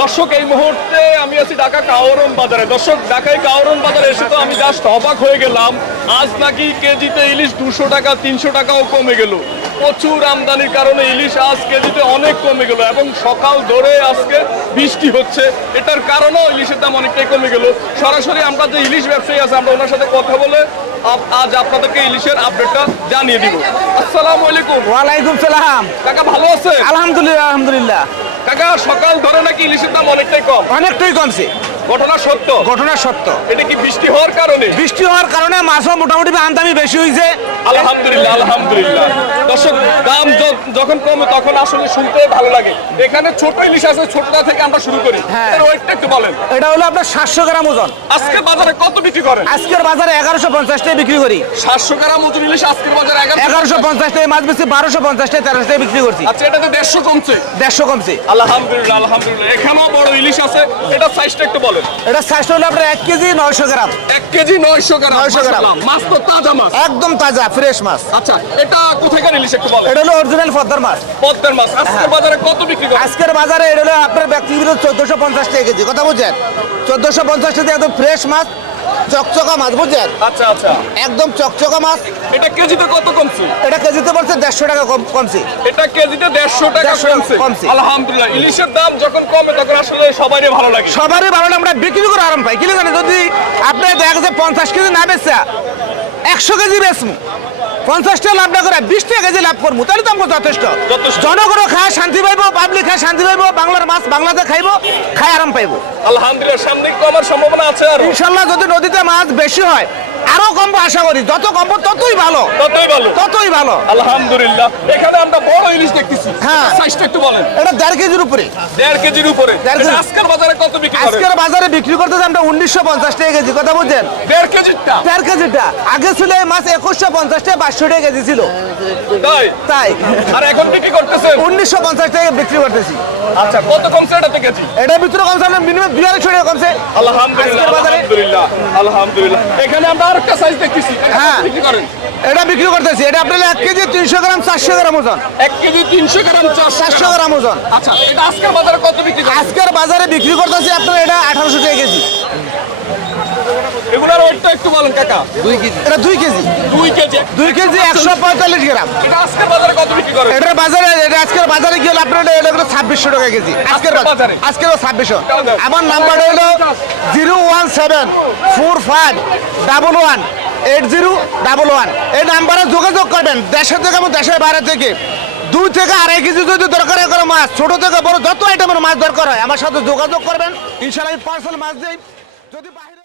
দর্শক এই মুহূর্তে আমি আছি ঢাকা কাওরম বাজারে। দর্শক ঢাকায় কাওরম বাজারে এসে তো আমি জাস্ট অবাক হয়ে গেলাম। আজ নাকি কেজিতে ইলিশ দুশো টাকা তিনশো টাকাও কমে গেল। প্রচুর আমদানির কারণে ইলিশ আজ কেজিতে অনেক কমে গেল এবং সকাল ধরে আজকে বৃষ্টি হচ্ছে। এটার কারণেও ইলিশের দাম অনেকটাই কমে গেল। সরাসরি আমরা যে ইলিশ ব্যবসায়ী আছে আমরা ওনার সাথে কথা বলে আজ আপনাদেরকে ইলিশের আপডেটটা জানিয়ে দিব। আসসালামু আলাইকুম। ওয়ালাইকুম সালাম। কাকা ভালো আছে আলহামদুলিল্লাহ আলহামদুলিল্লাহ। কাকা সকাল ধরে নাকি ইলিশের দাম অনেকটাই কম? অনেকটাই কমছে। ঘটনা সত্য? ঘটনা সত্য। এটা কি বৃষ্টি হওয়ার কারণে? বৃষ্টি হওয়ার কারণে মাছও মোটামুটি আমদামি বেশি হয়েছে আলহামদুলিল্লাহ আলহামদুলিল্লাহ। দর্শক দাম যখন কমে তখন আসলে শুনতে ভালো লাগে। এখানে ছোট ইলিশ আছে ছোটটা থেকে আমরা শুরু করি। হ্যাঁ। ওয়েটটা একটু বলেন। এটা হলো আপনার সাতশো গ্রাম ওজন। আজকে বাজারে কত বিক্রি করেন? আজকের বাজারে এগারোশো পঞ্চাশ টাকা বিক্রি করি। সাতশো গ্রাম ওজন ইলিশ আজকের বাজারে এগারোশো পঞ্চাশ। টাকা মাছ বেশি বারোশো পঞ্চাশ টাকা তেরোশো টাকা বিক্রি করছি। আচ্ছা এটাতে দেড়শো কমছে? দেড়শো কমছে। আলহামদুলিল্লাহ আলহামদুলিল্লাহ। এখানেও বড় ইলিশ আছে। এটা সাইজটা একটু বলেন। এটা সাইজটা হলো আপনার এক কেজি নয়শো গ্রাম। এক কেজি নয়শো গ্রাম। 900 গ্রাম। মাছ তো তাজা মাছ। একদম তাজা ফ্রেশ মাছ। আচ্ছা এটা কোথাকার ইলিশ একটু বলেন। এটা হলো অরিজিনাল পদ্মার মাছ। পদ্মের মাছ। আজকের বাজারে কত বিক্রি করেন? আজকের বাজারে এটা হলো আপনার ব্যক্তিগত চোদ্দশো পঞ্চাশ টাকা কেজি। কথা বুঝছেন? চোদ্দশো পঞ্চাশ টাকা একদম ফ্রেশ মাছ চকচকা মাছ বুঝছেন? আচ্ছা আচ্ছা। একদম চকচকা মাছ। এটা কেজিতে কত কমছে? এটা কেজিতে পড়ছে দেড়শো টাকা কম কমছে। এটা কেজিতে দেড়শো টাকা 150 কমছে। কমছে। আলহামদুলিল্লাহ। ইলিশের দাম যখন কমে তখন আসলে সবারই ভালো লাগে। সবারই ভালো লাগে, আমরা বিক্রি করে আরাম পাই। জানেন যদি আপনি দেখা যাচ্ছে পঞ্চাশ কেজি না বেচা একশো কেজি বেচমু। পঞ্চাশ টাকা লাভ না করে বিশ টাকা কেজি লাভ করব তাহলে তো আমরা যথেষ্ট। জনগণও খায় শান্তি পাইবো পাবলিক খায় শান্তি পাইবো বাংলার মাছ বাংলাতে খাইবো খায় আরাম পাইবো। আলহামদুলিল্লাহ সামনে কমার সম্ভাবনা আছে আর? ইনশাল্লাহ যদি নদীতে মাছ বেশি হয় আরও কমবো আশা করি। যত কমবো ততই ভালো। ততই ভালো। ততই ভালো। আলহামদুলিল্লাহ। এখানে আমরা বড় ইলিশ দেখতেছি। হ্যাঁ। সাইজটা একটু বলেন। এটা দেড় কেজির উপরে। দেড় কেজির উপরে। দেড়। এটা আজকের বাজারে কত বিক্রি করেন? আজকের বাজারে বিক্রি করতেছে আমরা উনিশশো পঞ্চাশ টাকা কেজি কথা বুঝছেন দেড় কেজিরটা? চার কেজিটা। আগে ছিল এই মাছ একুশশো পঞ্চাশ টাকা বাইশশো টাকা কেজি ছিল। তাই? তাই। আর এখন বিক্রি করতেছেন? উনিশশো পঞ্চাশ টাকা বিক্রি করতেছি। আচ্ছা কত কমছে এটাতে কেজি? এটা ভিতরে কমছে মিনিমাম দুই আড়াইশো টাকা কমছে। আলহামদুলিল্লাহ আলহামদুলিল্লাহ আলহামদুলিল্লাহ। এখানে আমরা আরেকটা সাইজ দেখতেছি। হ্যাঁ। বিক্রি করেন। এটা বিক্রি করতেছি। এটা আপনার এক কেজি তিনশো গ্রাম চারশো গ্রাম ওজন। এক কেজি তিনশো গ্রাম চারশো গ্রাম। ওজন। আচ্ছা এটা আজকের বাজারে কত বিক্রি আজকের বাজারে বিক্রি করতেছি আপনার এটা আঠারোশো টাকা কেজি। এগুলোর ওয়েটটা একটু বলেন কাকা। দুই কেজি। এটা দুই কেজি। দুই কেজি। দুই কেজি একশো পঁয়তাল্লিশ গ্রাম। এটা আজকের বাজারে কত বিক্রি করেন? এটার বাজারে এটা আজকের বাজারে কি হলো আপনার এটা হলো ছাব্বিশশো টাকা কেজি। আজকের বাজারে? ছাব্বিশশো। আমার নাম্বারটা হলো zero one seven four five double one eight zero double one. এই নাম্বারে যোগাযোগ করবেন দেশের থেকে এবং দেশের বাইরে থেকে। দুই থেকে আড়াই কেজি যদি দরকার হয় কোনো মাছ ছোট থেকে বড় যত আইটেমের মাছ দরকার হয় আমার সাথে যোগাযোগ করবেন। ইনশাল্লাহ পার্সেল মাছ দিই। যদি বাইরে